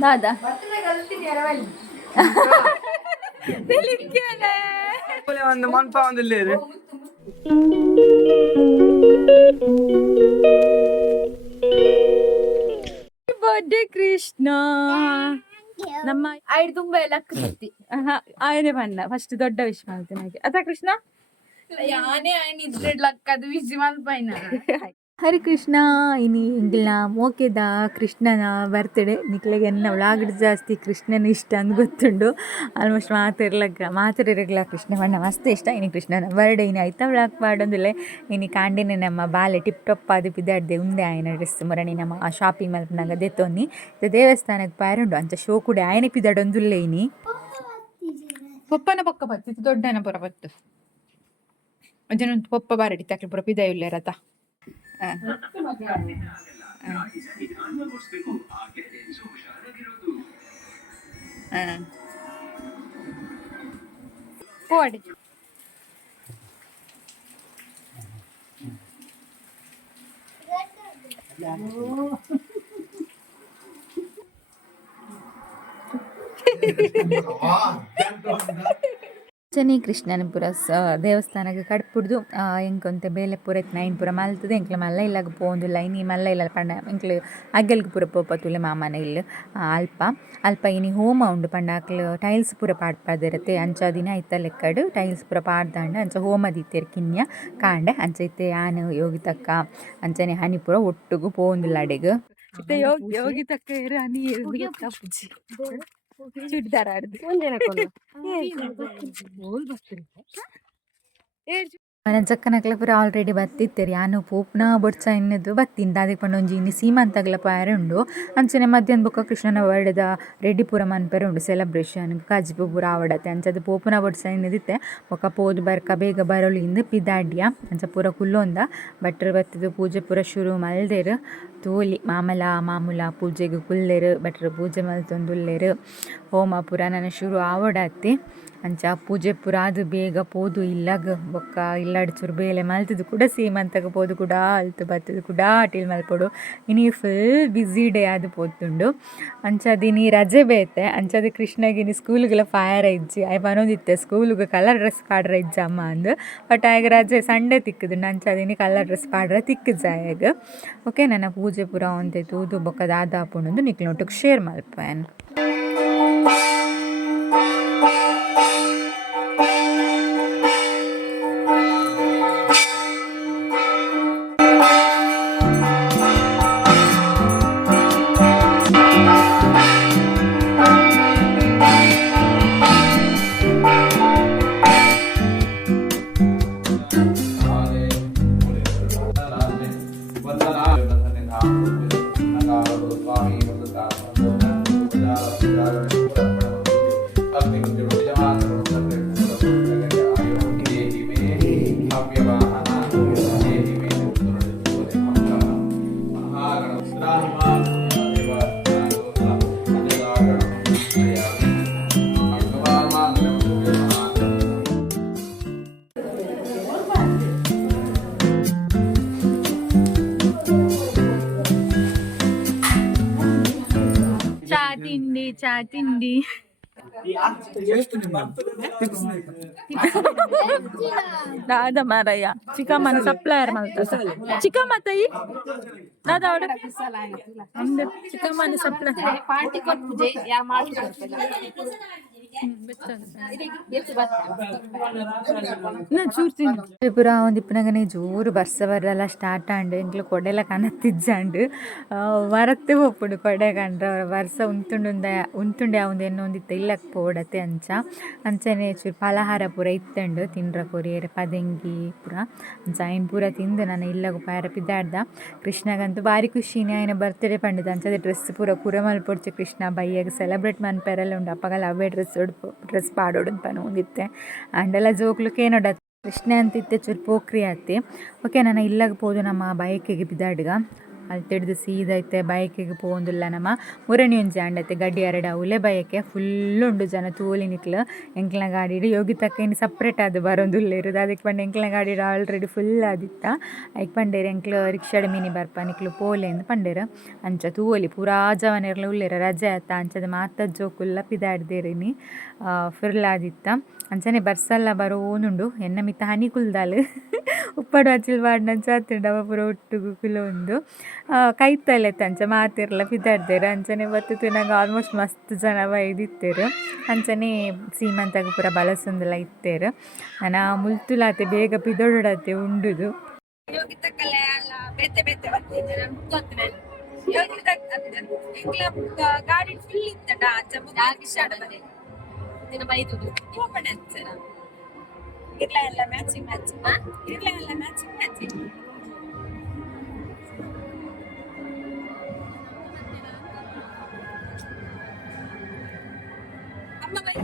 ದಾದಾ ಒಂದು ಮನ್ಪ ಒಂದಿಲ್ಲ ಬರ್ಡೇ ಕೃಷ್ಣ ನಮ್ಮ ಐದು ತುಂಬ ಎಲ್ಲ ಆಯ್ನೆ ಬಣ್ಣ ಫಸ್ಟ್ ದೊಡ್ಡ ವಿಶ್ ಮಾಡ್ತೀನಿ ಹಾಗೆ ಅದ ಕೃಷ್ಣ ಯಾನೇ ಆಯ್ನ ಇದ್ರೆ ಲಕ್ಕದು ವಿಶ್ ಮಲ್ಪೈನ ಹರಿ ಕೃಷ್ಣ ಇನಿ ಇಂಗಿಲ್ಲ ಮೋಕೆದ ಕೃಷ್ಣನ ಬರ್ತ್ಡೇ ನಿಕ್ಲೆಗೆ ಎನ್ನ ವ್ಲಾಗ್ಡ್ ಜಾಸ್ತಿ ಕೃಷ್ಣನ ಇಷ್ಟ ಅಂತ ಗೊತ್ತುಂಡು ಆಲ್ಮೋಸ್ಟ್ ಮಾತಿರಗ್ಲ ಕೃಷ್ಣ ಬಣ್ಣ ಮಸ್ತ್ ಇಷ್ಟ ಇನಿ ಕೃಷ್ಣನ ಬರ್ಡೇ ಇನಿ ಆಯ್ತಾ ವ್ಲಾಗ್ ಮಾಡೋದಿಲ್ಲ ಇನಿ ಕಾಂಡಿನ ನಮ್ಮ ಬಾಲೆ ಟಿಪ್ ಟಾಪ್ ಅದು ಬಿದ್ದಾಡ್ದೆ ಉಂಡೆ ಆಯ್ನ ಡ್ರೆಸ್ ಮರಣಿ ನಮ್ಮ ಶಾಪಿಂಗ್ ಮಲ್ಪನಾಗ ದೆತ್ತೋನಿ ದೇವಸ್ಥಾನಕ್ಕೆ ಪಾರುಂಡು ಅಂಚ ಶೋ ಕೂಡ ಆಯ್ನ ಪಿದಾಡೊಂದುಲ್ಲೆ ಇನಿ ಪಪ್ಪನ ಪಕ್ಕ ಬತ್ತಿತ್ತು ದೊಡ್ಡನ ಪುರ ಬತ್ತು ಅಜನೊಂದು ಪಪ್ಪ ಬಾರಡಿ ತಕ್ಲಿ ಪುರ ಪಿದಾಯುಲ್ಲೆ ರಥ ಕೋಡಿ ಚನಿ ಕೃಷ್ಣನ ಪುರ ದೇವಸ್ಥಾನಕ್ಕೆ ಕಡ್ಪುಡ್ದು ಎಂಕೊಂತೆ ಬೇಲೆ ಪೂರ ನೈನ್ ಪೂರ ಮಲ್ತದೆ ಎಂಕ್ಲೆ ಮಲ್ಲ ಇಲ್ಲಾಗ ಪೋಂದುಲ್ಲ ಇನಿ ಮಲ್ಲ ಇಲ್ಲ ಪಂಡ ಎಂಕ್ಲೆ ಅಗ್ಗಲ್ಗೆ ಪೂರ ಪೋಪತ್ತುಲೆ ಮಾಮನ ಇಲ್ಲ ಅಲ್ಪ ಇನಿ ಹೋಮ ಉಂಡು ಪಂಡಾಕ್ಲು ಟೈಲ್ಸ್ ಪೂರ ಪಾಡ್ಪಾದಿರತ್ತೆ ಅಂಚ ದಿನ ಐತ ಲೆಕ್ಕಡು ಟೈಲ್ಸ್ ಪೂರ ಪಾಡ್ದಂಡು ಅಂಚ ಹೋಮ ದಿತ್ತೇರು ಕಿನ್ಯ ಕಾಂಡೆ ಅಂಚ ಇತ್ತೆ ಆನೆ ಯೋಗಿತಕ್ಕ ಅಂಚನೆ ಹನಿ ಪೂರ ಒಟ್ಟುಗು ಪೋಂದುಲ್ಲ ಅಡೆಗು ಯೋಗಿತಕ್ಕ ಇರು ಹನಿ ಪೂಜಿ ಚುಡ್ದಾರ ಜಕ್ಕನಕ್ಲ ಪೂರ ಆಲ್ರೆಡಿ ಬತ್ತಿತ್ತೇರಿ ಯಾನು ಪೂಪ್ನ ಬೊಡ್ಚ ಇನ್ನದು ಬತ್ತಿಂದ ಅದಕ್ಕೆ ಪಂಡೊಂಜಿ ಇನ್ನು ಸೀಮಂತಗ್ಲ ಪಾಯರೆ ಉಂಡು ಅಂಚನೆ ಮಧ್ಯಾಹ್ನ ಬೊಕ್ಕ ಕೃಷ್ಣನ ಬರ್ಡೇದ ರೆಡಿ ಪೂರ ಮನ್ಪೆರೆ ಉಂಡು ಸೆಲೆಬ್ರೇಷನ್ ಕಾಜಿಪು ಪೂರ ಆವಡತ್ತೆ ಅಂಚದು ಪೋಪುನ ಬೊಡ್ಚ ಇನ್ನದಿತ್ತೆ ಬೊಕ್ಕ ಪೋದು ಬರ್ಕ ಬೇಗ ಬರೋಳು ಇಂದು ಪಿದಾಡ್ಯ ಅಂಚ ಪೂರ ಕುಲ್ಲೊಂದ ಭಟ್ರು ಬತ್ತಿದ್ದು ಪೂಜೆ ಪೂರ ಶುರು ಮಲ್ದೇರು ತೋಲಿ ಮಾಮೂಲ ಪೂಜೆಗೆ ಕುಲ್ಲೆರು ಭಟ್ರು ಪೂಜೆ ಮಲ್ತೊಂದುಲ್ಲೆರು ಹೋಮ ಪೂರ ನನ್ನ ಶುರು ಆವಡತ್ತೆ ಅಂಚ ಪೂಜೆ ಪೂರ ಅದು ಬೇಗ ಪೋದು ಇಲ್ಲಗ ಬೊಕ್ಕ ಇಲ್ಲಾಡು ಚೂರು ಬೇಲೆ ಮಲ್ತದು ಕೂಡ ಸೀಮಂತಗ ಪೋದು ಕೂಡ ಅಲ್ತು ಬತ್ತದು ಕೂಡ ಅಟಿಲ್ ಮಲ್ಪೊಡು ಇನಿ ಫುಲ್ ಬ್ಯುಸಿ ಡೇ ಅದು ಪೋತುಂಡು ಅಂಚದಿನಿ ರಜೆ ಬೇತೆ ಅಂಚದು ಕೃಷ್ಣಗಿನಿ ಸ್ಕೂಲ್ಗೆಲ್ಲ ಫೈರ್ ಇಜ್ಜಿ ಆಯ್ ಬನೊಂದಿತ್ತೆ ಸ್ಕೂಲಿಗೆ ಕಲರ್ ಡ್ರೆಸ್ ಪಾಡ್ರ ಇಜ್ಜ ಅಮ್ಮ ಅಂದು ಬಟ್ ಆಗ ರಜೆ ಸಂಡೇ ತಿಕ್ಕದು ಅಂಚದಿನಿ ಕಲರ್ ಡ್ರೆಸ್ ಪಾಡ್ರ ತಿಕ್ಕಜ ಆಗ ಓಕೆ ನನ್ನ ಪೂಜೆ ಪೂರ ಒಂತೆ ತೂದು ಬೊಕ್ಕ ದಾದಾಪುಂಡು ನಿಕ್ಲೊಟ್ಟಿಗೆ ಶೇರ್ ಮಲ್ಪೇನು ಚಾ ತಿಂಡಿ ದಾದ ಮಾರಯ್ಯ ಚಿಕ್ಕಮ್ಮನ ಸಪ್ಲೈಯರ್ ಮಾಡ್ತಾರೆ ಚಿಕ್ಕಮ್ಮ ತಾಯಿ ದಾದ ಅವಡು ಚಿಕ್ಕಮ್ಮನ ಸಪ್ಲೈ ಪುರ ಒಂದಿಪ್ಪನಾಗನೆ ಜೋರು ಬರ್ಸ ಬರಲ್ಲ ಸ್ಟಾರ್ಟ್ ಆಂಡು ಎಂಕ್ಲು ಕೊಡೆಲ್ಲ ಕನತ್ತಿಜ್ಜಾಂಡು ವರತ್ತೆ ಹೋಗ್ಬಿಡು ಕೊಡೆ ಕಂಡ್ರೆ ವರ್ಷ ಉಂತುಂಡೆ ಅವಂದು ಏನೋ ಒಂದಿತ್ತ ಇಲ್ಲಕ್ಕೆ ಪೋಡತ್ತೆ ಅಂಚನೆ ಚೂರು ಫಲಹಾರ ಪೂರ ಇತ್ತಂಡು ತಿಂಡ್ರ ಕೊರಿಯರ್ ಪದಂಗಿ ಪೂರ ಅಂಚ ಆಯ್ನ ಪೂರ ತಿಂದು ನಾನು ಇಲ್ಲಗ ಪಾರ ಪಿದಾಡ್ದ ಕೃಷ್ಣಗಂತೂ ಭಾರಿ ಖುಷಿನೇ ಆಯ್ನ ಬರ್ತ್ಡೇ ಪಂಡಿದ ಅಂಚದ ಡ್ರೆಸ್ ಪೂರ ಮಲ್ಪೊಡ್ಚು ಕೃಷ್ಣ ಬೈಯಾಗ ಸೆಲೆಬ್ರೇಟ್ ಮನ್ಪೆರೆಲ್ಲ ಉಂಡು ಅಪ್ಪಗಲ್ಲ ಅವೇ ಡ್ರೆಸ್ ಪಾಡೋಡು ಪನ ಒಂದಿತ್ತೆ ಅಂಡೆಲ್ಲ ಜೋಕ್ಲಕ್ಕೆ ಏನೋಡ ಕೃಷ್ಣ ಅಂತಿತ್ತೆ ಚೂರು ಪೋಖ್ರಿ ಆತಿ ಓಕೆ ನಾನು ಇಲ್ಲಾಗ ಪೋದು ನಮ್ಮ ಬೈಕಿಗೆ ಬಿದ್ದಾಡ್ಗ ಅಲ್ಲಿ ತಿಡ್ದು ಸೀದೈತೆ ಬೈಕಿಗೆ ಪೋಂದಿಲ್ಲ ನಮ್ಮ ಮುರಣಿ ಒಂಜಿ ಅಂಡತ್ತೆ ಗಡ್ಡಿ ಎರಡು ಅವಲೆ ಬಯಕೆ ಫುಲ್ ಉಂಡು ಜನ ತೂಲಿ ನಿಕ್ಲು ಎಂಕ್ಲ ಗಾಡಿ ಯೋಗಿ ತಕ್ಕ ಇನ್ನು ಸಪ್ರೇಟ್ ಅದು ಬರೋದುಲ್ಲೇರುದು ಅದಕ್ಕೆ ಪಂಡ ಎಂಕ್ಲ ಗಾಡಿ ಆಲ್ರೆಡಿ ಫುಲ್ ಆದಿತ್ತ ಅದಕ್ಕೆ ಪಂಡೇರು ಎಂಕ್ಲು ರಿಕ್ಷಾಡ್ ಮಿನಿ ಬರ್ಪ ನಿಕ್ಲು ಪೋಲೆ ಎಂದು ಪಂಡೇರು ಅಂಚ ತೂವಲಿ ಪೂರಾ ಜವನೆರ್ಲ ಉಳ್ಳೇರು ರಜೆ ಆತ ಅಂಚದ ಮಾತ ಜೋಕುಲ್ಲ ಪಿದಾಡ್ದೇರಿನಿ ಫಿರ್ಲಾದಿತ್ತ ಅಂಚನೆ ಬರ್ಸಲ್ಲ ಬರೋನುಂಡು ಎನ್ನ ಮಿತ್ತ ಹನಿ ಕುಲ್ದಾಲು ಉಪ್ಪಡು ಹಚ್ಚಿಲ್ ಬಾಡ್ನ ಚಾತಿಂಡವ ಪೂರ ಒಟ್ಟುಗು ಕುಲೊಂದು ಕೈತಲೆತ್ತ ಅಂಚ ಮಾತಿರ್ಲ ಪಿದಾಡ್ದೇರು ಅಂಚನೆ ಬತ್ತಿತ್ತು ನಂಗೆ ಆಲ್ಮೋಸ್ಟ್ ಮಸ್ತ್ ಜನ ಬೈದಿತ್ತೇರು ಅಂಚನೆ ಸೀಮಂತಾಗ ಪೂರ ಬಳಸೊಂದಿಲ್ಲ ಇತ್ತೇರು ನಾನು ಮುಲ್ತುಲಾತೆ ಬೇಗ ಪಿದೊಡತೆ ಉಂಡುದು ಗಾಡಿ ಫುಲ್ ಇತ್ತಡ ದಿನ ಬೈದುದು ಇರ್ಲ ಎಲ್ಲ ಮ್ಯಾಚಿಂಗ್ ಇರ್ಲ ಎಲ್ಲ ಮ್ಯಾಚಿಂಗ್ ಅಮ್ಮ ಬೈ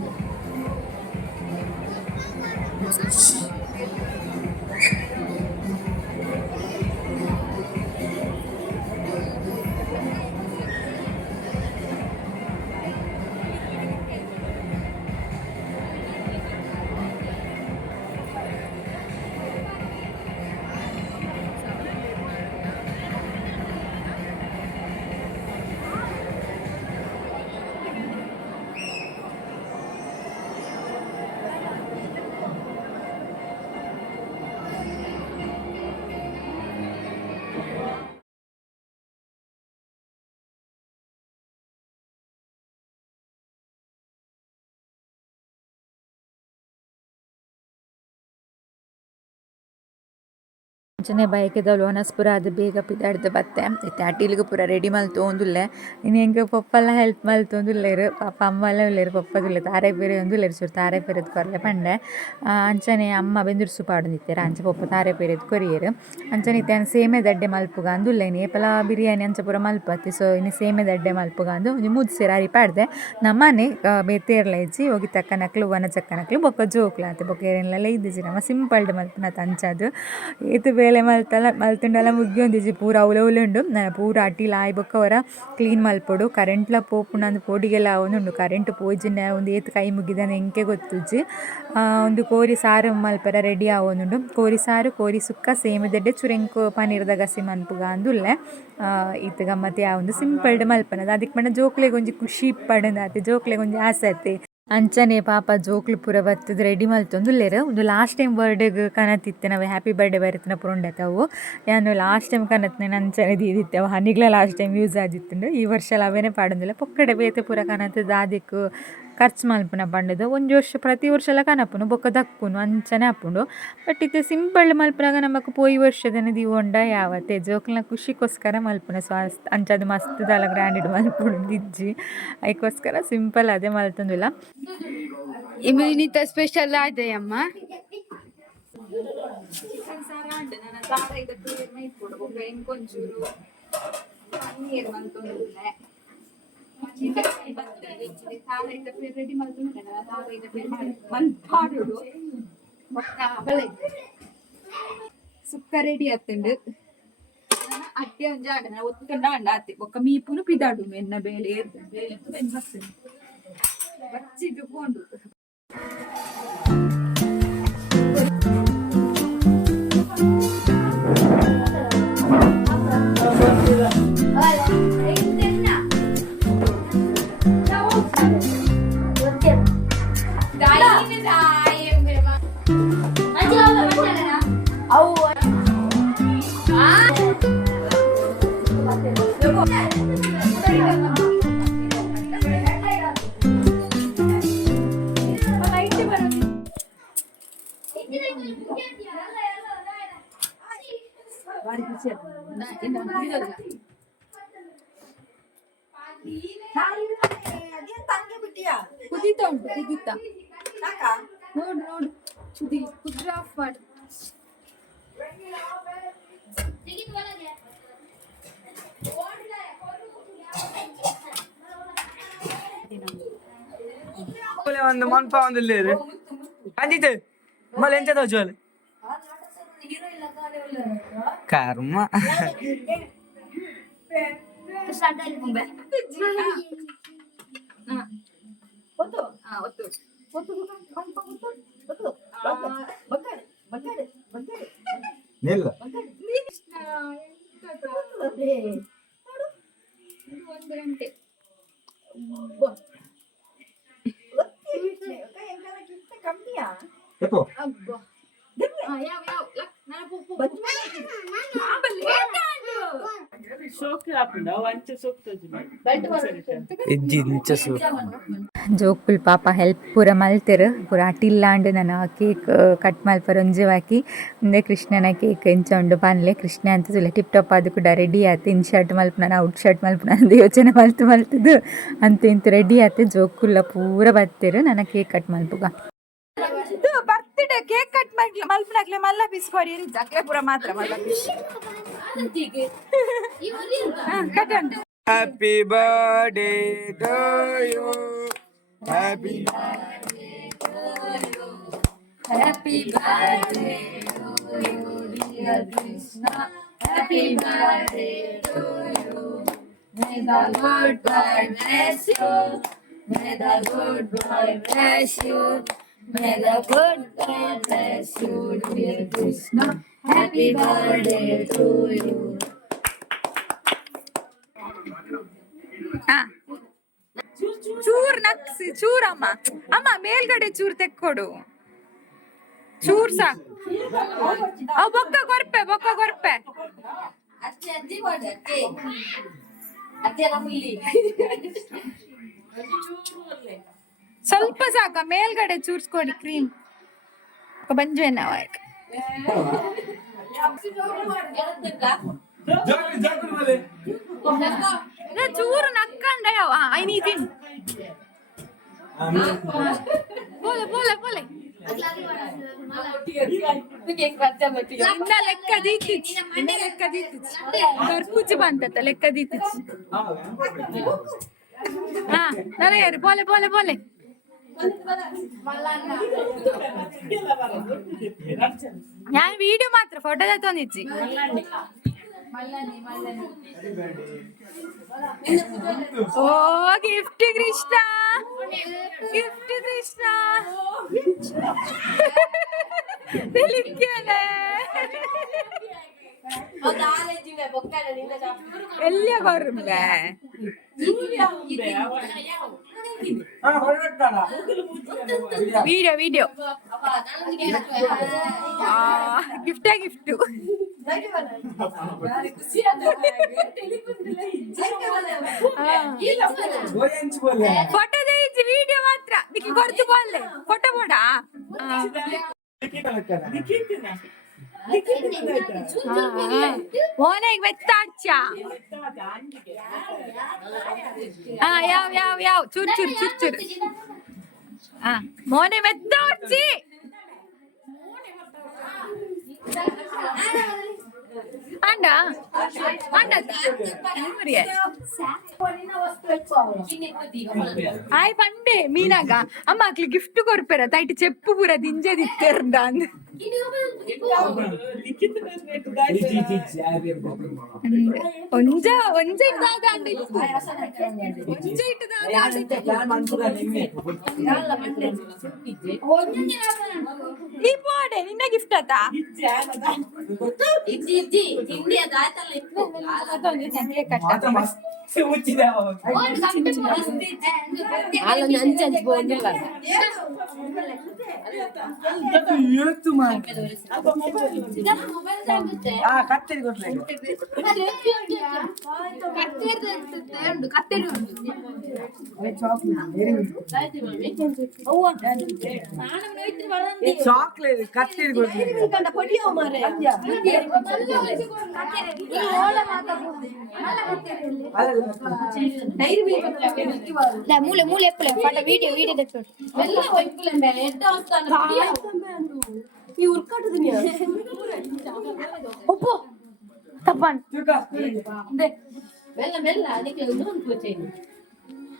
ಅಂಚನೆ ಬೈಕಿದವಳು ಒನಸ್ಪುರ ಅದು ಬೇಗ ಪಿದಾಡ್ದು ಬತ್ತೆ ಇತ್ತೆ ಅಟಿಲಿಗೆ ಪೂರ ರೆಡಿ ಮಲ್ತೊಂದುಲ್ಲೆ ಇನ್ನು ಹೆಂಗೆ ಪಪ್ಪೆಲ್ಲ ಹೆಲ್ಪ್ ಮಲ್ತೊಂದುಲ್ಲೇರು ಪಾಪ ಅಮ್ಮಲ್ಲ ಉಳ್ಳೇರು ಪಪ್ಪದುಲ್ಲೆ ತಾರೆ ಬೇರೆ ಒಂದುಲ್ಲೇರು ಚೂರು ತಾರೆ ಬೇರೆದು ಕೊರಲೆ ಪಂಡೆ ಅಂಚನೆ ಅಮ್ಮ ಬೆಂದುರ್ಸು ಪಾಡೊಂದಿತ್ತೇರು ಅಂಚೆ ಪಪ್ಪ ತಾರೆ ಬೇರೆದು ಕೊರಿಯರು ಅಂಚನೆ ಇತ್ತೆ ಸೇಮೆ ದಡ್ಡೆ ಮಲ್ಪುಗ ಅಂದುಲ್ಲೇನಿ ಏಪಲ ಬಿರಿಯಾನಿ ಅಂಚ ಪೂರ ಮಲ್ಪತ್ತಿ ಸೊ ಇನ್ನು ಸೇಮೆ ದಡ್ಡೆ ಮಲ್ಪುಗ ಅಂದು ಒಂಜಿ ಮೂಜಿ ಸೇರು ಅರಿ ಪಾಡ್ದೆ ನಮ್ಮನೆ ಬೇತೇರ್ಲ ಇಜ್ಜಿ ಹೋಗಿ ತಕ್ಕನಕ್ಲು ವನ ಚಕ್ಕನಕ್ಲು ಬೊಕ್ಕ ಜೋಕ್ಲಾತೆ ಬೊಕ್ಕ ಏರೆಲ್ಲ ಇದ್ದಿಜಿ ನಮ್ಮ ಸಿಂಪಲ್ಡ್ ಮಲ್ಪನ ಅಂಚದು ಏತು ಬೇಲೆ ಮಲ್ತುಂಡಲ ಮುಗ್ಗಿ ಪೂರ ಅವಲೆ ಉಂಡು ನಾನು ಪೂರ ಅಟ್ಟಿಲ ಆಯ್ ಬೊಕ್ಕ ಅವರ ಕ್ಲೀನ್ ಮಲ್ಪೊಡು ಕರೆಂಟ್ಲ ಪೋಪುಂಡು ಅಂದು ಪೋಡಿಗೆಲ್ಲ ಅವನುಂಡು ಕರೆಂಟ್ ಪೋಜಿನ ಒಂದು ಏತು ಕೈ ಮುಗಿದಾನೆ ಎಂಕೆ ಗೊತ್ತುಜ್ಜಿ ಒಂದು ಕೋರಿ ಸಾರು ಮಲ್ಪರ ರೆಡಿ ಆವೊಂದುಂಡು ಕೋರಿ ಸಾರು ಕೋರಿ ಸುಕ್ಕ ಸೇಮಿದಡ್ಡೆ ಚುರೆಂಕು ಪನೀರ್ದ ಗಸಿ ಮನ್ಪುಗ ಅಂದುಲ್ಲೆ ಇತ್ತು ಗಮ್ಮತಿ ಆ ಒಂದು ಸಿಂಪಲ್ಡ್ ಮಲ್ಪನದು ಅದಕ್ಕೆ ಪಂಡ ಜೋಕ್ಲೆಗೆ ಒಂಜಿ ಖುಷಿ ಇಪ್ಪಡಂದು ಆತೆ ಜೋಕ್ಲೆಗೆ ಒಂಜಿ ಆಸೆ ಆತೆ ಅಂಚನೆ ಪಾಪ ಜೋಕ್ಲು ಪೂರ ಬತ್ತದು ರೆಡಿ ಮಲ್ತೊಂದುಲ್ಲೇರು ಒಂದು ಲಾಸ್ಟ್ ಟೈಮ್ ಬರ್ಡೇಗೆ ಕನತಿತ್ತೆ ನಾವು ಹ್ಯಾಪಿ ಬರ್ಡೇ ಬರೀತಿನ ಪುರುಂಡತ್ತವು ನಾನು ಲಾಸ್ಟ್ ಟೈಮ್ ಕನತ್ನೆ ಅಂಚನೆ ದೀದಿತ್ತವು ಹನಿಗ್ಲ ಲಾಸ್ಟ್ ಟೈಮ್ ಯೂಸ್ ಆದಿತ್ತುಂಡು ಈ ವರ್ಷ ಅವೇನೇ ಪಾಡೊಂದಿಲ್ಲ ಪೊಕ್ಕಡೆ ಬೇತೆ ಪೂರ ಕನತದ್ದು ಆದಿಕ್ಕು ಖರ್ಚು ಮಲ್ಪುನ ಪಂಡದು ಒಂದು ವರ್ಷ ಪ್ರತಿ ವರ್ಷ ಎಲ್ಲ ಕನಪುನು ಬೊಕ್ಕ ದಕ್ಕುನು ಅಂಚನೆ ಹಾಪುಂಡು ಬಟ್ ಇದು ಸಿಂಪಲ್ ಮಲ್ಪನಾಗ ನಮಕ್ ಪೋಯಿ ವರ್ಷದನೆ ದಿವೊಂಡ ಯಾವತ್ತೆ ಜೋಕ್ಲನ ಖುಷಿಗೋಸ್ಕರ ಮಲ್ಪುನ ಸೊ ಅಂಚದು ಮಸ್ತ್ ದಾಲ ಗ್ರ್ಯಾಂಡೆಡ್ ಮಲ್ಪುಂಡು ಇಜ್ಜಿ ಅದಕ್ಕೋಸ್ಕರ ಸಿಂಪಲ್ ಅದೇ ಮಲ್ತೊಂದಿಲ್ಲ ಇಮ್ಯುನಿತ ಸ್ಪೆಷಲ್ ಆಯ್ತು ಅಮ್ಮ ಸುಕ್ಕ ರೆಡಿ ಆತುಂಡು ಅಟ್ಟೆ ಒಂಜಿ ಆಂಡ ಒತ್ತುಂಡ ಆಂಡ ಆತಿ ಬೊಕ್ಕ ಮೀಪುನು ಪಿದಾಡು ಎನ್ನ ಬೇಳೆ ಬಚ್ಚಿದ್ದು ಕೊಂಡು ಕುದೀತಾ ಉಂಟು ಕುದೀತಾ ನೋಡು ನೋಡು ಕುದಿ ಕುದ್ರೆ ಆಫ್ ಮಾಡು ಒಂದು ಮನ್ಪ ಒಂದಿಲ್ಲ ಅಂಜಿತ್ತು ಮళ్ళీ ಎಂತ ಜೋಲ್ ಕರ್ಮ ನಿಲ್ಲ ಒಂದು ಗಂಟೆ ಎಪ್ಪೋ ಜೋಕುಲ್ ಪಾಪ ಹೆಲ್ಪ್ ಪೂರ ಮಲ್ತೆರ್ ಪೂರ ಅಟಿಲ್ಲಾಂಡ್ ನನ್ನ ಕೇಕ್ ಕಟ್ ಮಲ್ಪರ ಒಂಜೆವಾಕಿ ಮುಂದೆ ಕೃಷ್ಣನ ಕೇಕ್ ಎಂಚ ಉಂಡು ಪನ್ಲೆ ಕೃಷ್ಣ ಅಂತ ತುಲೆ ಟಿಪ್ ಟಾಪ್ ಅದು ಕೂಡ ರೆಡಿ ಆಯ್ತು ಇನ್ ಶರ್ಟ್ ಮಲ್ಪನ ಔಟ್ ಶರ್ಟ್ ಮಲ್ಪನ ಅಂದು ಯೋಚನೆ ಮಲ್ತದು ಅಂತ ಇಂತ ರೆಡಿ ಆಯ್ತು ಜೋಕುಲ್ಲ ಪೂರ ಬರ್ತೇರು ನನ್ನ ಕೇಕ್ ಕಟ್ ಮಲ್ಪುಗ ಬರ್ತ್ಡೇ ಕೇಕ್ ಕಟ್ ಮಲ್ಪನಾಗ್ಲೆ ಮಲ್ಲ ಪೀಸ್ ಕೊರಿ ಅಕ್ಲೆ ಪೂರ ಮಾತ್ರ ಮಲ್ಲ piece Happy birthday to you. Happy Happy birthday to you, dear Krishna. Happy birthday to you. May the good God bless you. May the good God bless you. May the good God bless you, dear Krishna. Happy birthday to you. ಚೂರ್ ನಕ್ಸಿ ಚೂರಮ್ಮ ಅಮ್ಮ ಮೇಲ್ಗಡೆ ಚೂರ್ ತೆಕ್ಕೊಡು ಚೂರ್ ಸಾಕು ಬೊಕ್ಕ ಕೊರ್ಪೆ ಸ್ವಲ್ಪ ಸಾಕ ಮೇಲ್ಗಡೆ ಚೂರ್ಸ್ಕೊಡಿ ಕ್ರೀಮ್ ಬಂಜುವೆನ ಚೂರು ನಕ್ಕಂಡ ಐ ನೀತಿನ್ ಬೋಲೆ ನಿನ್ನ ಲೆಕ್ಕ ದೀತಿಚ್ ಕರ್ಕುಚಿ ಬಂತತ್ತ ಲೆಕ್ಕ ದೀತಿಚ್ ಹಾ ನನಗೆ ಬೋಲೆ ഞാൻ വീഡിയോ മാത്രം ഫോട്ടോ തോന്നിച്ചി ഓ ഗിഫ്റ്റ് കൃഷ്ണ വലിയ കുറവില്ലേ വീഡിയോ ಗಿಫ್ಟ್ ಫೋಟೋ ತೆಗಿಸಿ ವಿಡಿಯೋ ಮಾತ್ರ ನಿಕ್ಕೆ ಕೊರ್ತು ಬೋಲ್ಲೆ ಫೋಟೋ ಬೋಡ മോനെ വെത്താച്ച ಯಾವ ಚುರ್ മോനെ വെത്താച്ചി ಅಂಡ ಆಯ್ ಪಂಡೆ ಮೀನಾಗ ಅಮ್ಮ ಅಕ್ಲಿ ಗಿಫ್ಟ್ ಕೊರ್ಪೆರ ತೈಟ್ చెప్పు ಪೂರ ದಿಂಜದಿತ್ತೆರ್ಡ ಅಂದ್ ಒಂಜ ಇಟ್ಟಾದ ಈ ಪೋಡೆ ನಿನ್ನ ಗಿಫ್ಟ್ ಆತ ಕತ್ತರಿ ಕೊಟ್ರೆ ಚಾಕ್ಲೇಟ್ ಕತ್ತರಿ ಮೂಲೆ ಮೂಲೆ ಎಪ್ಪಲೆ ಪಟ ವಿಡಿಯೋ ತೆಕ್ಕೊಂಡು ಈ ಉರ್ಕಾಟದ ಒಪ್ಪು ತಪ್ಪನ್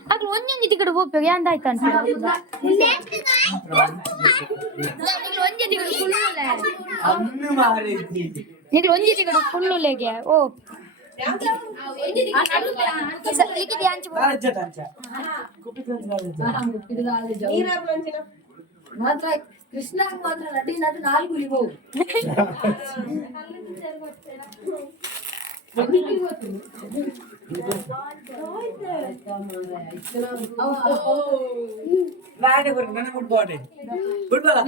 ಅಕ್ಲು ಒಂಜೊಂದು ತಿಕಡು ಹೋಗ್ಬೇಕು ಯಾಂದಾಯ್ತು ಅಂತ ಒಂಜಿ ತಿಕಡು ಫುಲ್ಲುಲೆಗೆ ಓ लिखित यांची ಮಾತ್ರ ಕೃಷ್ಣಾಗ್ ಮಾತ್ರ ನಟಿ ನಟಿ ನಾಲ್ಕು ಇವು ನಾನೇ ಬರ್ತೀನಿ ನನಗೆ ಫುಟ್ಬಾಲ್ ಫುಟ್ಬಾಲ್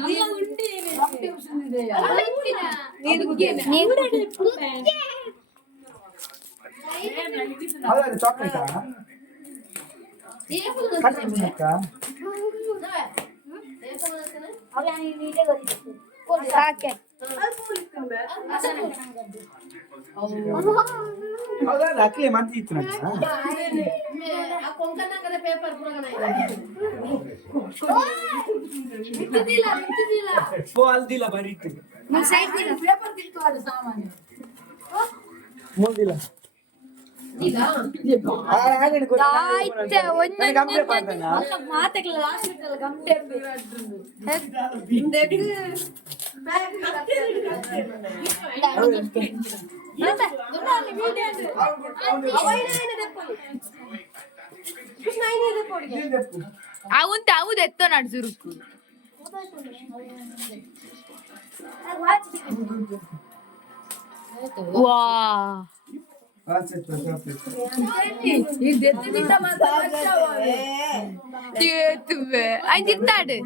ಅದೇ ಚಾಕ್ಲೇಟ್ ಹೌದಾ ಅಕ್ಕಿ ಮಂತಿ ಇತ್ತು ಪೇಪರ್ ಅಲ್ದಿಲ್ಲ ಬರೀತು ಪೇಪರ್ ತಿಳ್ಕೊಳ್ಳೋದು ಸಾಮಾನ್ಯ ಮುಂದಿಲ್ಲ ಮಾತಕ್ಕೆ ಲಾಸ್ಟ್ ಗಂಟೆ అవును తావు తెస్తున్నాడు చురుకు వా ఆయన తింటాడు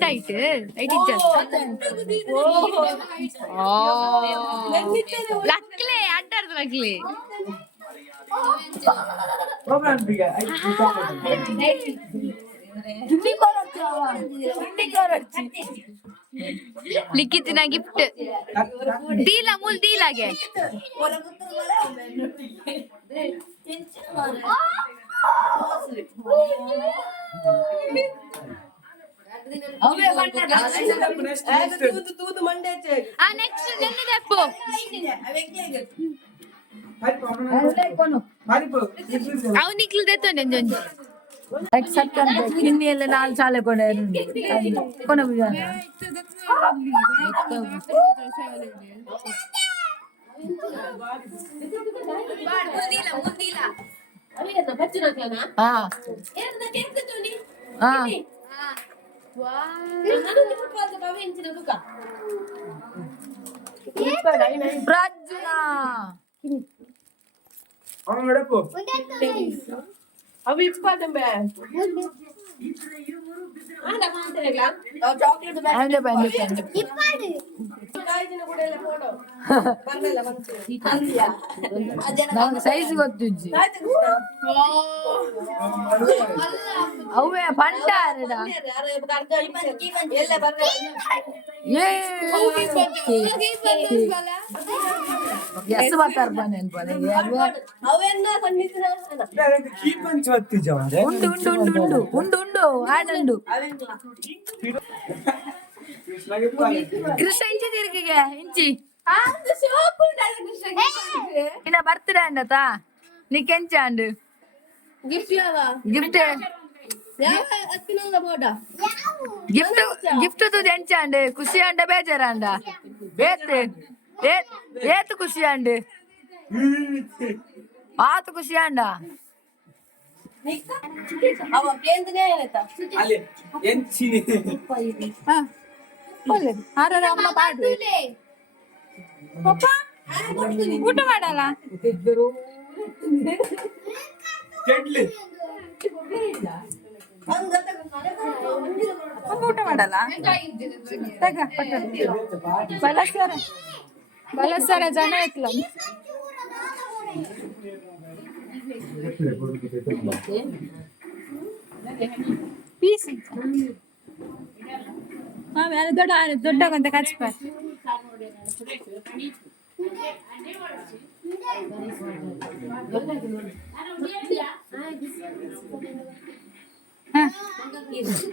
టైట్ అయితే లక్లే అంటారు లక్లే ಲಿಖಿತಿನ ಗಿಫ್ಟ್ ದೀಲ ಮೂಲ್ ದೀಲಾಗೆ ನೆಕ್ಸ್ಟ್ ನಿನ್ನೆ ತೆಪ್ಪು ಅವ್ನು ನಿಕ್ಲು ತೆತ್ತೊಂಡೆ ಒಂಜೊಂಜಿ ಕಿನ್ನಿ ಎಲ್ಲ ನಾಲ್ ಸಾಲೆ ಕೊನೆ ಕೊನೆ अभी ಸೈಜ್ ಗೊತ್ತಿಜ್ಜಿ ಅವೇ ಪಂಟಾರಡ ಎಷ್ಟು ಬರ್ತಾರ ಉಂಡು ಉಂಡು ಉಂಡು ಉಂಡು ಉಂಡು ಉಂಡು ಆಡುಂಡು ಕೃಷ್ಣ ಇಂಚಿ ತಿರುಗಿಗೆ ಇಂಚಿ ನಿನ್ನ ಬರ್ತ್ಡೇ ಅಂಡತಾ ನೀ ಕೆಂಚ ಅಂಡು ಗಿಫ್ಟ್ ಗಿಫ್ಟ್ ಗಿಫ್ಟ್ ಗಿಫ್ಟ್ ತು ಎಂಚ ಅಂಡು ಖುಷಿ ಅಂಡ ಬೇಜಾರ ಅಂಡ ಏತ್ ಏತ್ ಖುಷಿ ಅಂಡು ಆತು ಖುಷಿ ಅಂಡ ಅಮ್ಮ ಪಾಡು ಊಟ ಮಾಡಲ್ಲ ಊಟ ಮಾಡಲ್ಲ ಬಲಸರ ಜನ ಇತ್ಲ ಪೀಸ್ ದೊಡ್ಡ ದೊಡ್ಡ ಕೊಂತ ಕಚ್ಪ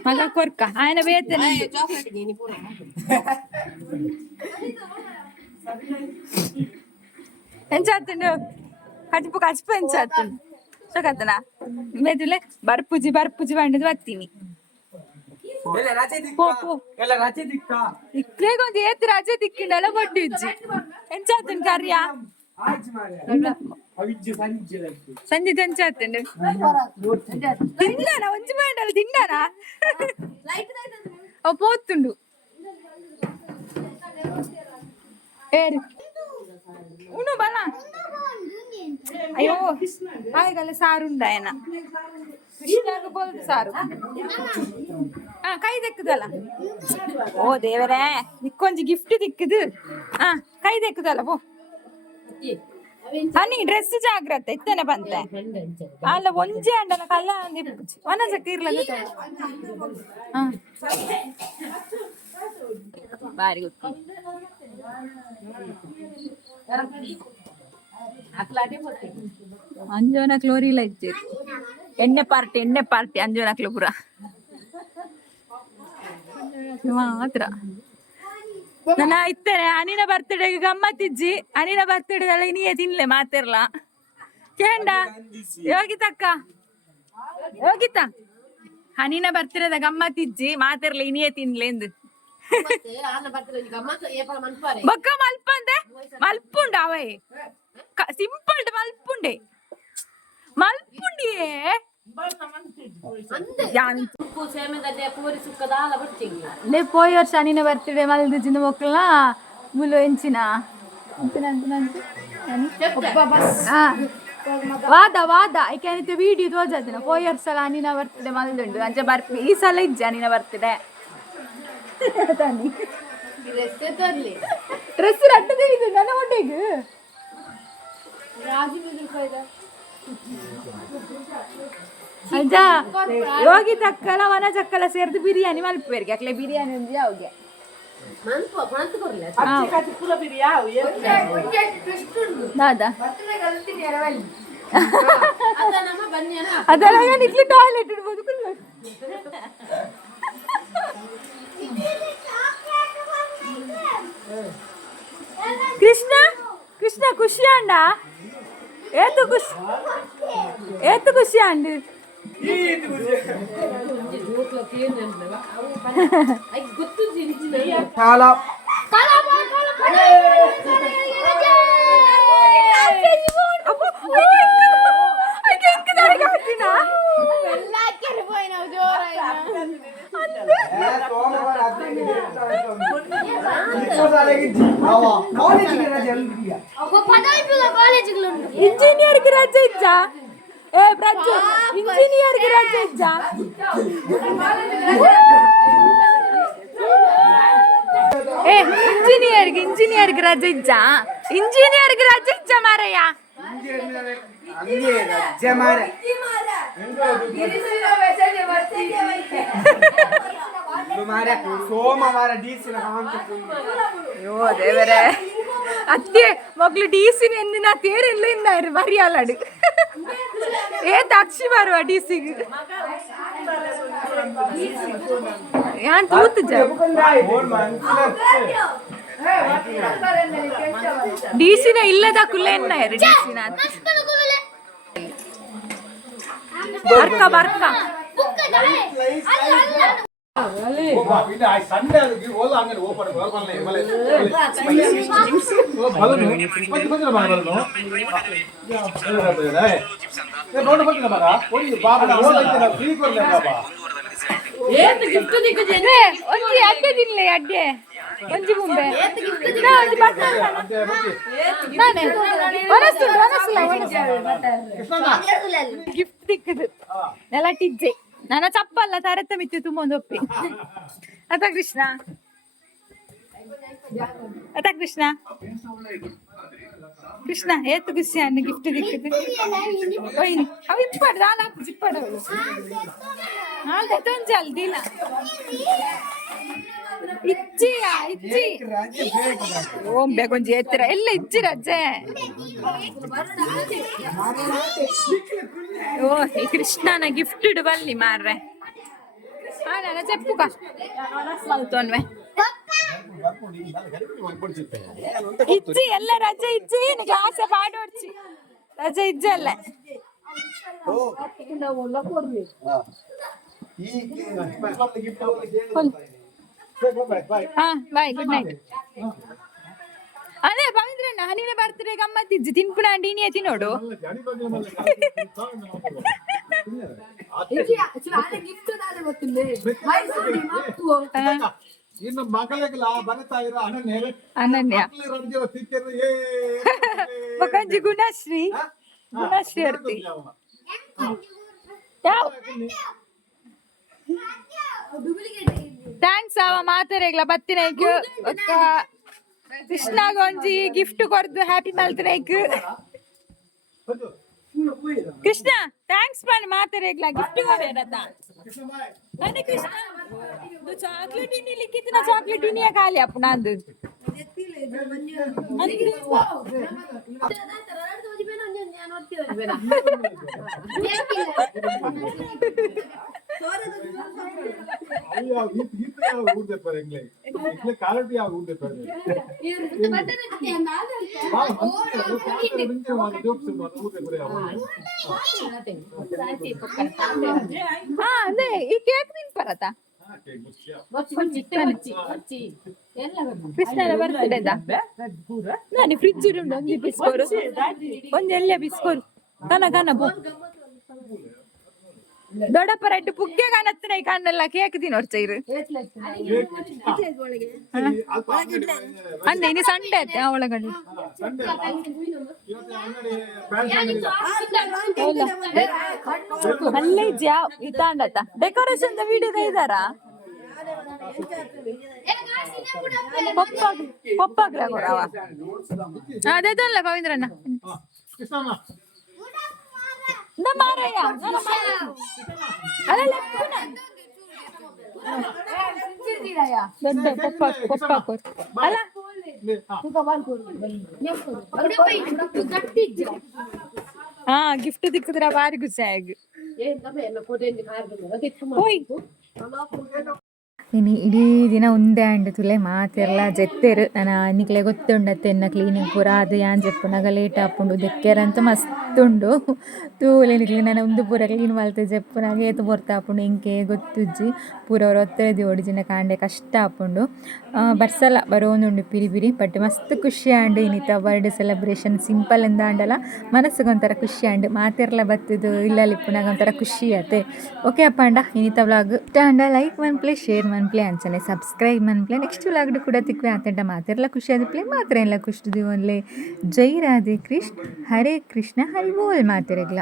మగ కొరక ఆయన వేత ఎంచాతుండు కచ్చిపు కచ్చిపు ఎంచాతుండు సోకతనా మెదులే బర్పుజి బర్పుజి వండిది వత్తిని ಇಕ್ಲೇ ಕೊಂಚ ಏತ್ ರಜೆ ದಿಕ್ಕಿಂಡಲ್ಲ ಬಡ್ಡಿಜ್ಜಿ ಎಂಚಾತನ್ ಕರ್ಯ ಸಂಜೆ ತಂಚಾತಂಡು ತಿಂದಾನ ಒಂಜಿ ಮಾಡಲ್ಲ ತಿಂದಾನ ಅವ್ ಪೋತ್ತುಂಡು ಏರಿ ಉಣ್ಣು ಬಲ ಅಯ್ಯೋ ಆಯ್ಗಲ್ಲ ಸಾರು ಉಂಡಾಯನ ಕೃಷ್ಣಾಗ ಬೋಲ್ದು ಸಾರು ಕೈ ತೆಕ್ಕದಲ್ಲ ಓ ದೇವರೇ ನಿಕ್ಕೊಂಜಿ ಗಿಫ್ಟ್ ದಿಕ್ಕದು ಕೈ ತೆಕ್ಕದಲ್ಲ ಪೋ ಹನಿ ಡ್ರೆಸ್ ಜಾಗ್ರತೆ ಇತ್ತನೆ ಬಂತೆ ಅಲ್ಲ ಒಂಜಿ ಅಂಡನ ಕಲ್ಲ ಒನಸಕ್ಕೆ ಇರ್ಲಲ್ಲ ಬಾರಿ ಗೊತ್ತು ಅಂಜೋನ ಕ್ಲೋರಿಲ ಇಜ್ಜಿ ಎಣ್ಣೆ ಪಾರ್ಟಿ ಅಂಜೋನ ಕ್ಲೋ ಪುರ ಮಾತ್ರ ನನ್ನ ಇತ್ತೇನೆ ಅನಿನ ಬರ್ತಡೆಗೆ ಗಮ್ಮತ್ತಿಜ್ಜಿ ಅನಿನ ಬರ್ತಡೆದಲ್ಲ ನೀಯೇ ತಿನ್ಲೆ ಮಾತಿರ್ಲ ಕೇಂಡ ಯೋಗಿತಕ್ಕ ಹನಿನ ಬರ್ತಡೆದ ಗಮ್ಮತ್ತಿಜ್ಜಿ ಮಾತಿರ್ಲ ಇನಿಯೇ ತಿನ್ಲೆ ಎಂದು ಬೊಕ್ಕ ಮಲ್ಪಂದೆ ಮಲ್ಪುಂಡ ಅವೇ ಸಿಂಪಲ್ ಮಲ್ಪುಂಡೆ ಮಲ್ಪುಂಡಿಯೇ పోయి ವರ್ಷ ನಿನ್ನ ಬರ್ತಡೆ ಮಲ್ದು ಚಿನ್ನ ಮಕ್ಕಳನ್ನ ಮುಲು ಎಂಚಿನ ವಾದ ಐಕೆ ವಿಡಿಯೋ ತೋಜಾತಿನ పోయి ವರ್ಷ ನಿನ್ನ ಬರ್ತಡೆ ಮಲ್ದುಂಡು ಅಂಚೆ ಬರ್ಪಿ ಈ ಸಲ ಇಜ್ಜ ನಿನ್ನ ಬರ್ತಡೆ ಡ್ರೆಸ್ ರಟ್ಟದೆ ಇದು ನನ್ನ ಹೊಟ್ಟೆಗೆ ಅಜ್ಜ ಯೋಗಿ ತಕ್ಕಲ ವನ ಚಕ್ಕಲ ಸೇರ್ದು ಬಿರಿಯಾನಿ ಮಲ್ಪೇರಿಗೆ ಅಕ್ಲೆ ಬಿರಿಯಾನಿ ಒಂದು ಯಾವ್ಗೆ ಅದೆಲ್ಲ ನಿಕ್ಲಿ ಟಾಯ್ಲೆಟ್ ಇಡ್ಬೋದು ಕೃಷ್ಣ ಖುಷಿ ಅಂಡ ಏತು ಖುಷಿ ಅಂಡು ಇಂಜಿನಿಯರ್ ಗೆ ರಜೆ ಇಜ್ಜ ಏ ಪ್ರಜ್ಜು ಇಂಜಿನಿಯರ್ ಗೆ ರಜೆ ಇಜ್ಜ ಏ ಇಂಜಿನಿಯರ್ ಗೆ ರಜೆ ಇಜ್ಜ ಮಾರಯ್ಯ ಸೋಮವಾರ ಡಿಸಿನ ಅಯ್ಯೋ ದೇವರೇ ಅತ್ತೆ ಮಗ್ಳು ಡಿಸಿನ ಎನ್ನ ತೇರೆಲ್ಲ ಇನ್ನಾರು ಮರಿಯಾಲಾಡು ಏತ್ ಅಕ್ಷಿ ಬರುವ ಡಿಸಿಗೆ ಯಾನ್ ತೂತು ಡಿಸಿನ ಇಲ್ಲದ ಕುಲ್ಲ ಎನ್ನಾರು ಡಿಸಿನ ಬರ್ಕ ಒಂಜಿ ಅಡ್ಡೆ ತಿನ್ಲೆ ಅಡ್ಡೆ ಒಂಜಿ ಮುಂಬೆ ಗಿಫ್ಟ್ ದಿಕ್ಕದು ನೆಲಟಿಜ್ಜೆ ನನ್ನ ಚಪ್ಪಲ್ಲ ತರತ್ತ ಮಿತ್ತು ತುಂಬೊಂದು ಒಪ್ಪಿ ಅತ ಕೃಷ್ಣ ಏತು ಖುಷಿ ಅನ್ನ ಗಿಫ್ಟ್ ದಿಕ್ಕದು ಅವ ಇಪ್ಪಡ್ದು ಹಾಲು ಹಾಕು ಜಿಪ್ಪಡವಳು ಹಾಲು ತೆತ್ತೊಂಜಿ ಅಲ್ದಿಲ್ಲ ಇಜ್ಜಿ ಓಂ ಬೇಗೊಂಜಿ ಎತ್ತರ ಎಲ್ಲ ಇಜ್ಜಿ ರಜ್ಜೆ ಓ ಈ ಕೃಷ್ಣನ ಗಿಫ್ಟ್ ಬಲ್ಲಿ ಮಾರ್ರೆ ನನ್ನ ಚೆಪ್ಪುಕ ಮಲ್ತೋನ್ವೆ ಇಜ್ಜಿ ಎಲ್ಲ ರಜೆ ಇಜ್ಜಿ ಆಸೆ ಪಾಡೋಡ್ಚಿ ರಜೆ ಇಜ್ಜಲ್ಲ ಬಾಯ್ ಗುಡ್ ನೈಟ್ ಅದೇ ಪವಿತ್ರ ನಾನಿನ ಬರ್ತ್ಡೇ ಗಮ್ಮತ್ತಿಜ್ಜಿ ತಿನ್ಪುನ ನೀನೇ ತಿನ್ನೋಡು ಇನ್ನು ಮಗಳಿಗೆ ಬರ್ತಾ ಇರೋ ಅನನ್ಯ ಮಕ್ಕಂಜಿ ಗುಣಶ್ರೀ ಗುಣಶ್ರೀ ಅರ್ತಿ ಥ್ಯಾಂಕ್ಸ್ ಅವ ಮಾತಾರೇಗ್ಲ ಬತ್ತಿನೈಕ್ ಕೃಷ್ಣಾಗ ಒಂಜಿ ಗಿಫ್ಟ್ ಕೊರ್ದು ಹ್ಯಾಪಿ ಬರ್ತಡೇಕ್ ಕೃಷ್ಣ ಥ್ಯಾಂಕ್ಸ್ ಪನ್ ಮಾತಾರೇಗ್ಲ ಗಿಫ್ಟ್ ಕೊರೇರತ ಅನೆ ಕೃಷ್ಣ ದು ಚಾಕ್ಲೇಟ್ ಇನ್ನಿ ಲಿಕ್ಕಿತ್ತಿನ ಚಾಕ್ಲೇಟ್ ಇನ್ನಿಯ ಖಾಲಿ ಅಪ್ಪ ನಂದು ಅದೇ ಈ ಕೇಕ್ ತಿನ್ಪರತ ಕೃಷ್ಣನ ಬರ್ತ್ಡೇದ ನಾನು ಫ್ರಿಜ್ ಉಂಡು ಒಂಜಿ ಬಿಸ್ಕೋರು ಒಂಜಿ ಎಲ್ಲ ಬಿಸ್ಕೋರು ಕನ ಕನ ಬೋ ದೊಡ್ಡಪ್ಪರ ಇಟ್ಟು ಪುಗ್ಗೆ ಕಾಣತ್ತಿನ ಈ ಕಣ್ಣೆಲ್ಲ ಕೇಕ್ ತಿನ್ನೋರ್ಚೈರು ಅಂದೆ ಇನ್ನು ಸಂಡೆ ಐತೆ ಒಳಗಡೆ ಅಲ್ಲೇ ಇದ್ಯಾ ಇತ್ತಾಂಡತ್ತ ಡೆಕೋರೇಷನ್ ವಿಡಿಯೋದ ಇದ್ದಾರಾ ಪಪ್ಪಾಗ್ರ ಕೊಡವ ಅದಲ್ಲ ಪವಿತ್ರಣ್ಣ ಮಾರಯ್ಯ ದೊಡ್ಡ ಪಪ್ಪ ಅಲ್ಲ ಹಾ ಗಿಫ್ಟ್ ದಿಕ್ಕದ್ರ ಬಾರಿ ಖುಷಿ ಆಗಿ ಇನಿ ಇಡೀ ದಿನ ಉಂದೆ ಅಂಡ್ ತುಲೆ ಮಾತೆರ್ಲ ಜೆತ್ತೆರು ನಾನು ನಿಕ್ಲೆ ಗೊತ್ತುಂಡತ್ತೆ ಎನ್ನ ಕ್ಲೀನಿಂಗ್ ಪೂರ ಅದು ಯಾನ್ ಜೆಪ್ಪುನಾಗ ಲೇಟ್ ಆಪುಂಡು ದೆಕ್ಕೆರಂತ ಮಸ್ತುಂಡು ತೂಲೆ ನಿಕ್ಲೆ ನಾನು ಒಂದು ಪೂರ ಕ್ಲೀನ್ ಮಲ್ತೆ ಜೆಪ್ಪುನಾಗ ಏತು ಬರ್ತಾ ಆಪುಂಡು ಇಂಕೆ ಗೊತ್ತುಜ್ಜಿ ಪೂರ ಅವ್ರ ಒತ್ತರದಿ ಓಡಿಜಿನ ಕಾಂಡೆ ಕಷ್ಟ ಆಪುಂಡು ಬರ್ಸಲ ಬರೋಂದುಂಡು ಪಿರಿ ಪಿರಿ ಬಟ್ ಮಸ್ತ್ ಖುಷಿ ಆಂಡು ಇನ್ನಿತ ಬರ್ಡೇ ಸೆಲೆಬ್ರೇಷನ್ ಸಿಂಪಲ್ ಎಂದ ಆಂಡಲ ಮನಸ್ಸಿಗೆ ಒಂಥರ ಖುಷಿ ಆಂಡು ಮಾತೆರ್ಲ ಬತ್ತಿದ್ದು ಇಲ್ಲಲಿಪ್ಪುನಾಗ ಒಂಥರ ಖುಷಿ ಆತೆ ಓಕೆ ಅಪ್ಪ ಅಂಡ ಇನ್ನಿತ ವ್ಲಾಗ್ ಅಂಡ ಲೈಕ್ ಮನ್ಪ್ಲೆ ಶೇರ್ ಮನ್ಪ್ಲೆ ಅಂಚನೆ ಸಬ್ಸ್ಕ್ರೈಬ್ ಮನ್ಪ್ಲೆ ನೆಕ್ಸ್ಟ್ ವ್ಲಾಗ್ಡು ಕೂಡ ತಿಕ್ವೆ ಆತಂಡ ಮಾತೆರ್ಲ ಖುಷಿ ಆದಿಪ್ಲೆ ಮಾತ್ರ ಎಲ್ಲ ಖುಷಿ ದಿವನ್ಲೆ ಜೈ ರಾಧೆ ಕೃಷ್ಣ ಹರೇ ಕೃಷ್ಣ ಹರಿ ಬೋಲ್ ಮಾತೆರೆಗ್ಲ